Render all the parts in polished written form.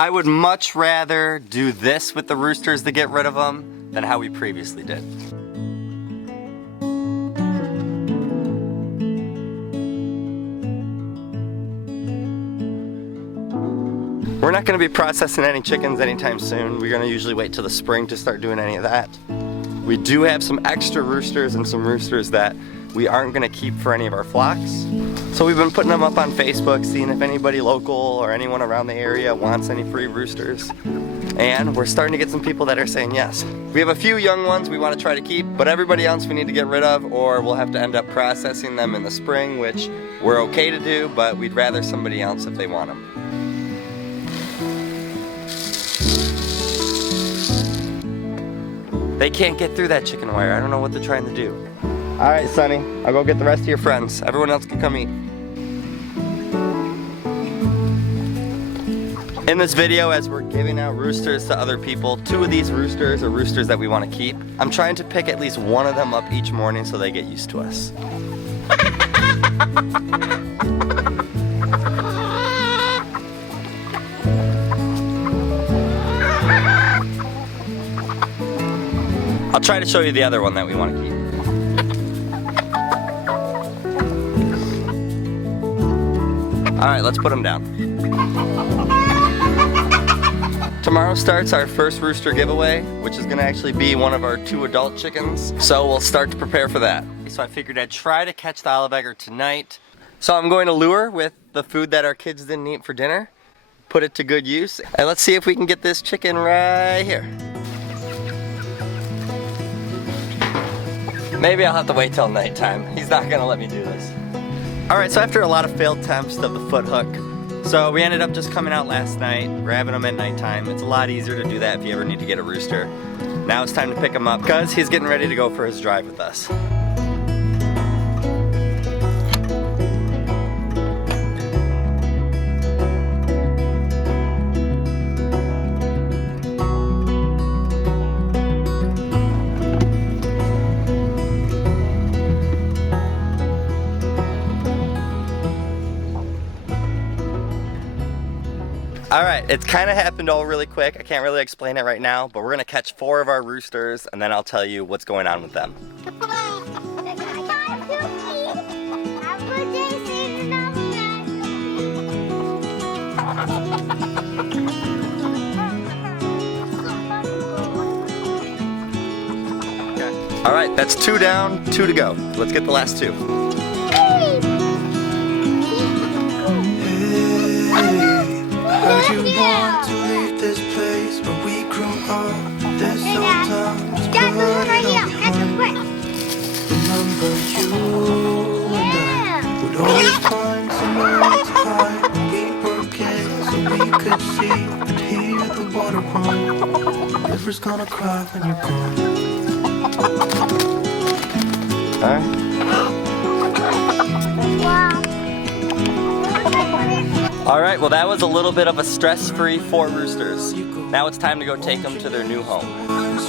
I would much rather do this with the roosters to get rid of them than how we previously did. We're not going to be processing any chickens anytime soon. We're going to usually wait till the spring to start doing any of that. We do have some extra roosters and some roosters that we aren't going to keep for any of our flocks. So we've been putting them up on Facebook, seeing if anybody local or anyone around the area wants any free roosters. And we're starting to get some people that are saying yes. We have a few young ones we want to try to keep, but everybody else we need to get rid of, or we'll have to end up processing them in the spring, which we're okay to do, but we'd rather somebody else if they want them. They can't get through that chicken wire. I don't know what they're trying to do. All right, Sonny, I'll go get the rest of your friends. Everyone else can come eat. In this video, as we're giving out roosters to other people, 2 of these roosters are roosters that we want to keep. I'm trying to pick at least one of them up each morning so they get used to us. I'll try to show you the other one that we want to keep. All right, let's put them down. Tomorrow starts our first rooster giveaway, which is gonna actually be one of our 2 adult chickens. So we'll start to prepare for that. So I figured I'd try to catch the olive egger tonight. So I'm going to lure with the food that our kids didn't eat for dinner, put it to good use, and let's see if we can get this chicken right here. Maybe I'll have to wait till nighttime. He's not gonna let me do this. All right, so after a lot of failed attempts of the foot hook, so we ended up just coming out last night, grabbing him at nighttime. It's a lot easier to do that if you ever need to get a rooster. Now it's time to pick him up because he's getting ready to go for his drive with us. All right, it's kind of happened all really quick. I can't really explain it right now, but we're gonna catch 4 of our roosters and then I'll tell you what's going on with them. All right, that's 2 down, 2 to go. Let's get the last 2. Heard you want to leave this place where we grew up. This old town was put behind. Remember you and I would always find somewhere to hide when we were kids, so we could see and hear the water run. River's gonna cry when you're gone. Alright. Alright, well that was a little bit of a stress-free 4 roosters. Now it's time to go take them to their new home.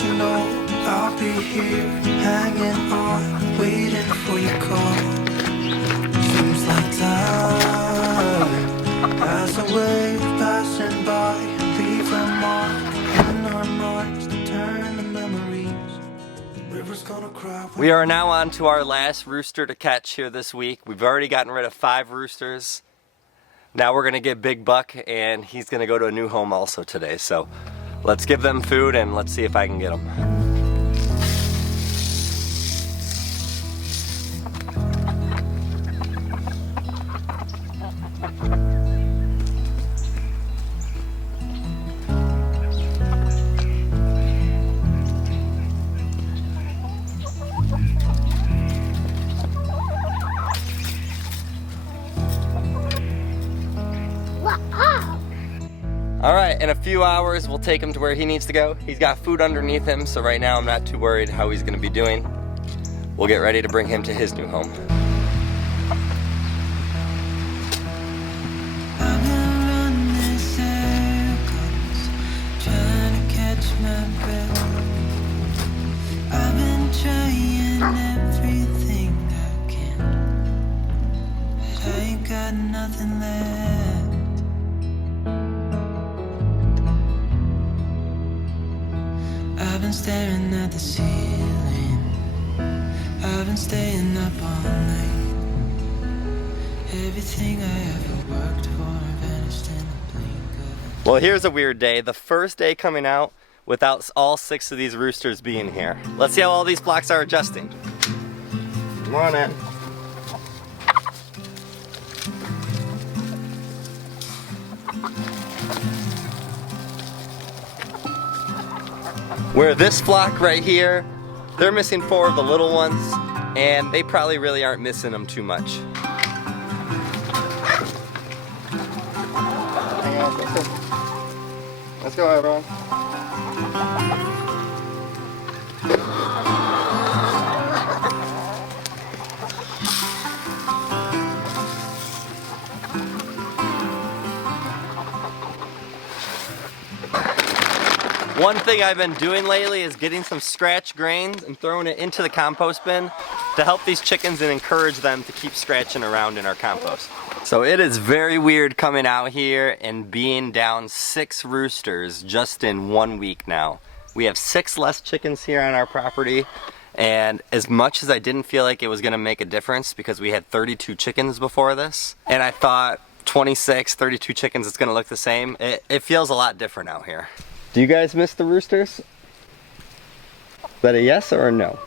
You know, I'll be here, hanging on, waiting for your call. Seems like time as a wave passing by, leave a mark in our marks to turn to memories. River's gonna cry. We are now on to our last rooster to catch here this week. We've already gotten rid of 5 roosters. Now we're gonna get Big Buck and he's gonna go to a new home also today. So let's give them food and let's see if I can get them. All right, in a few hours, we'll take him to where he needs to go. He's got food underneath him, so right now I'm not too worried how he's gonna be doing. We'll get ready to bring him to his new home. been staring at the ceiling. I've been staying up all night. Everything I ever worked for vanished in the blink of. Well, here's a weird day. The first day coming out without all 6 of these roosters being here. Let's see how all these flocks are adjusting. Come on in. Where this flock right here, they're missing 4 of the little ones, and they probably really aren't missing them too much. Hang on, let's go everyone. One thing I've been doing lately is getting some scratch grains and throwing it into the compost bin to help these chickens and encourage them to keep scratching around in our compost. So it is very weird coming out here and being down 6 roosters just in 1 week now. We have 6 less chickens here on our property, and as much as I didn't feel like it was gonna make a difference because we had 32 chickens before this, and I thought 26, 32 chickens, it's gonna look the same, it feels a lot different out here. Do you guys miss the roosters? Is that a yes or a no?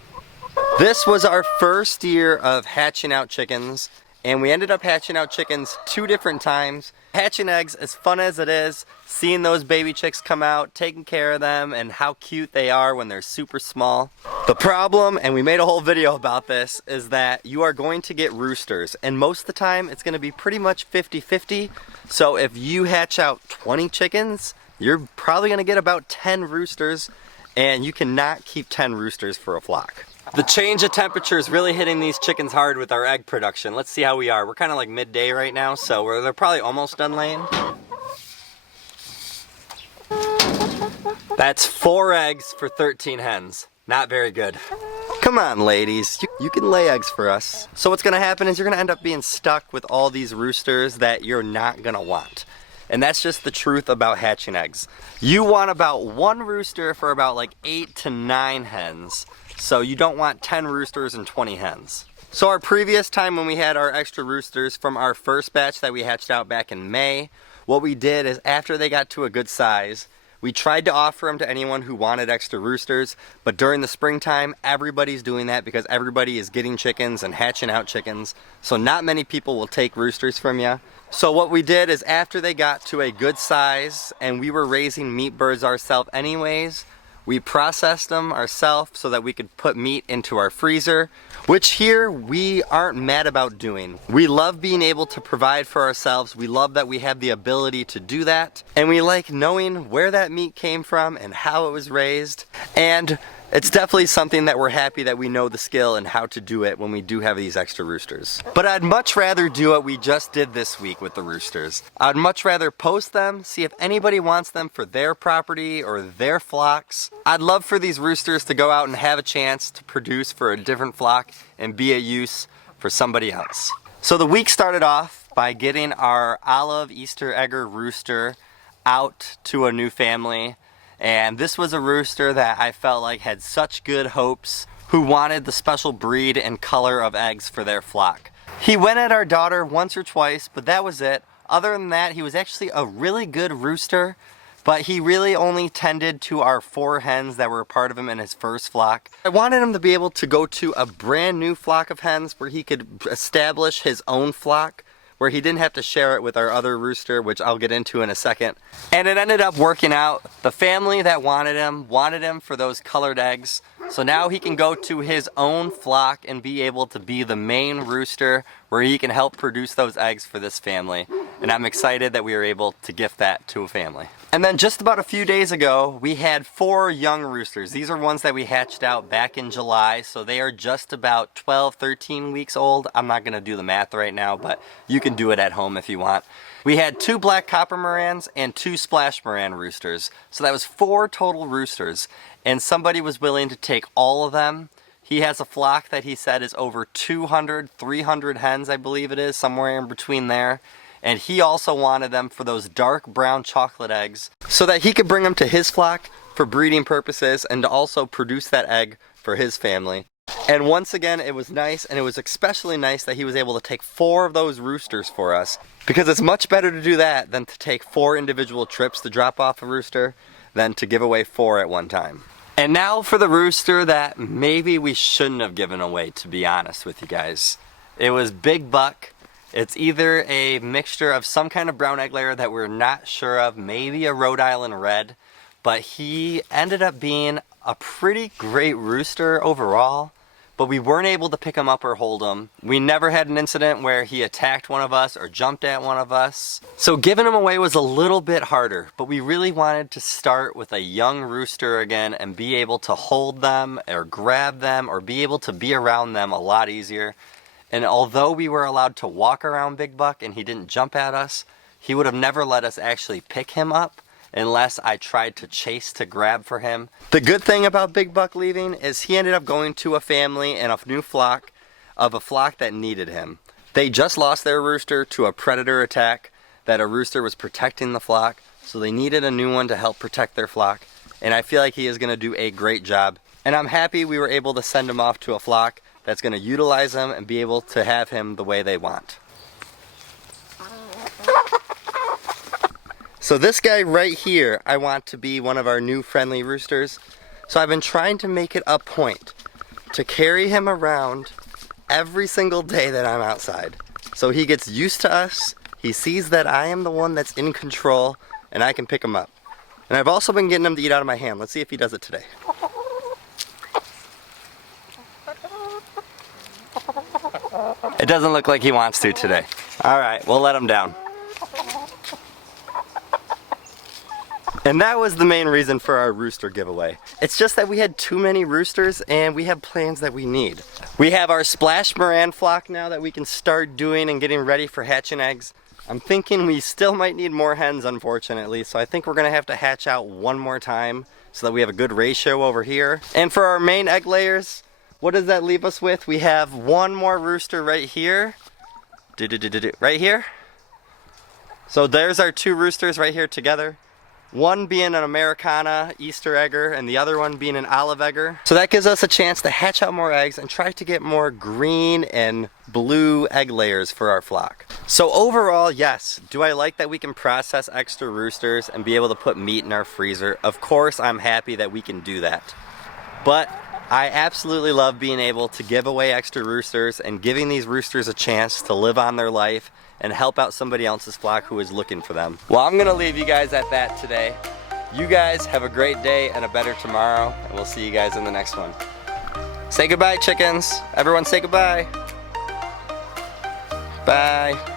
This was our first year of hatching out chickens, and we ended up hatching out chickens 2 different times. Hatching eggs, as fun as it is, seeing those baby chicks come out, taking care of them, and how cute they are when they're super small. The problem, and we made a whole video about this, is that you are going to get roosters, and most of the time it's going to be pretty much 50-50. So if you hatch out 20 chickens, you're probably gonna get about 10 roosters, and you cannot keep 10 roosters for a flock. The change of temperature is really hitting these chickens hard with our egg production. Let's see how we are. We're kind of like midday right now, so they're probably almost done laying. That's 4 eggs for 13 hens. Not very good. Come on, ladies, you can lay eggs for us. So what's gonna happen is you're gonna end up being stuck with all these roosters that you're not gonna want. And that's just the truth about hatching eggs. You want about 1 rooster for about like 8 to 9 hens. So you don't want 10 roosters and 20 hens. So our previous time when we had our extra roosters from our first batch that we hatched out back in May, what we did is after they got to a good size, we tried to offer them to anyone who wanted extra roosters, but during the springtime, everybody's doing that because everybody is getting chickens and hatching out chickens. So not many people will take roosters from you. So what we did is after they got to a good size and we were raising meat birds ourselves anyways, we processed them ourselves so that we could put meat into our freezer, which here we aren't mad about doing. We love being able to provide for ourselves. We love that we have the ability to do that. And we like knowing where that meat came from and how it was raised. And it's definitely something that we're happy that we know the skill and how to do it when we do have these extra roosters. But I'd much rather do what we just did this week with the roosters. I'd much rather post them, see if anybody wants them for their property or their flocks. I'd love for these roosters to go out and have a chance to produce for a different flock and be a use for somebody else. So the week started off by getting our olive Easter egger rooster out to a new family. And this was a rooster that I felt like had such good hopes, who wanted the special breed and color of eggs for their flock. He went at our daughter once or twice, but that was it. Other than that, he was actually a really good rooster, but he really only tended to our 4 hens that were a part of him in his first flock. I wanted him to be able to go to a brand new flock of hens where he could establish his own flock, where he didn't have to share it with our other rooster, which I'll get into in a second. And it ended up working out. The family that wanted him for those colored eggs. So now he can go to his own flock and be able to be the main rooster where he can help produce those eggs for this family. And I'm excited that we were able to gift that to a family. And then just about a few days ago, we had 4 young roosters. These are ones that we hatched out back in July, so they are just about 12, 13 weeks old. I'm not gonna do the math right now, but you can do it at home if you want. We had 2 black copper Morans and 2 splash Moran roosters. So that was 4 total roosters. And somebody was willing to take all of them. He has a flock that he said is over 200, 300 hens, I believe it is, somewhere in between there. And he also wanted them for those dark brown chocolate eggs so that he could bring them to his flock, for breeding purposes and to also produce that egg for his family. And once again, it was nice, and it was especially nice that he was able to take 4 of those roosters for us, because it's much better to do that than to take 4 individual trips to drop off a rooster than to give away 4 at one time. And now for the rooster that maybe we shouldn't have given away, to be honest with you guys. It was Big Buck. It's either a mixture of some kind of brown egg layer that we're not sure of, maybe a Rhode Island Red, but he ended up being a pretty great rooster overall, but we weren't able to pick him up or hold him. We never had an incident where he attacked one of us or jumped at one of us. So giving him away was a little bit harder, but we really wanted to start with a young rooster again and be able to hold them or grab them or be able to be around them a lot easier. And although we were allowed to walk around Big Buck and he didn't jump at us, he would have never let us actually pick him up unless I tried to chase to grab for him. The good thing about Big Buck leaving is he ended up going to a family and a new flock of a flock that needed him. They just lost their rooster to a predator attack that a rooster was protecting the flock, so they needed a new one to help protect their flock, and I feel like he is going to do a great job. And I'm happy we were able to send him off to a flock that's going to utilize him and be able to have him the way they want. So this guy right here, I want to be one of our new friendly roosters. So I've been trying to make it a point to carry him around every single day that I'm outside. So he gets used to us, he sees that I am the one that's in control, and I can pick him up. And I've also been getting him to eat out of my hand. Let's see if he does it today. It doesn't look like he wants to today. All right, we'll let him down. And that was the main reason for our rooster giveaway. It's just that we had too many roosters and we have plans that we need. We have our Splash Moran flock now that we can start doing and getting ready for hatching eggs. I'm thinking we still might need more hens, unfortunately, so I think we're gonna have to hatch out one more time so that we have a good ratio over here. And for our main egg layers, what does that leave us with? We have one more rooster right here. Right here. So there's our 2 roosters right here together. One being an Americana Easter egger and the other one being an olive egger. So that gives us a chance to hatch out more eggs and try to get more green and blue egg layers for our flock. So overall, yes, do I like that we can process extra roosters and be able to put meat in our freezer? Of course, I'm happy that we can do that. But I absolutely love being able to give away extra roosters and giving these roosters a chance to live on their life and help out somebody else's flock who is looking for them. Well, I'm gonna leave you guys at that today. You guys have a great day and a better tomorrow, and we'll see you guys in the next one. Say goodbye, chickens. Everyone say goodbye. Bye.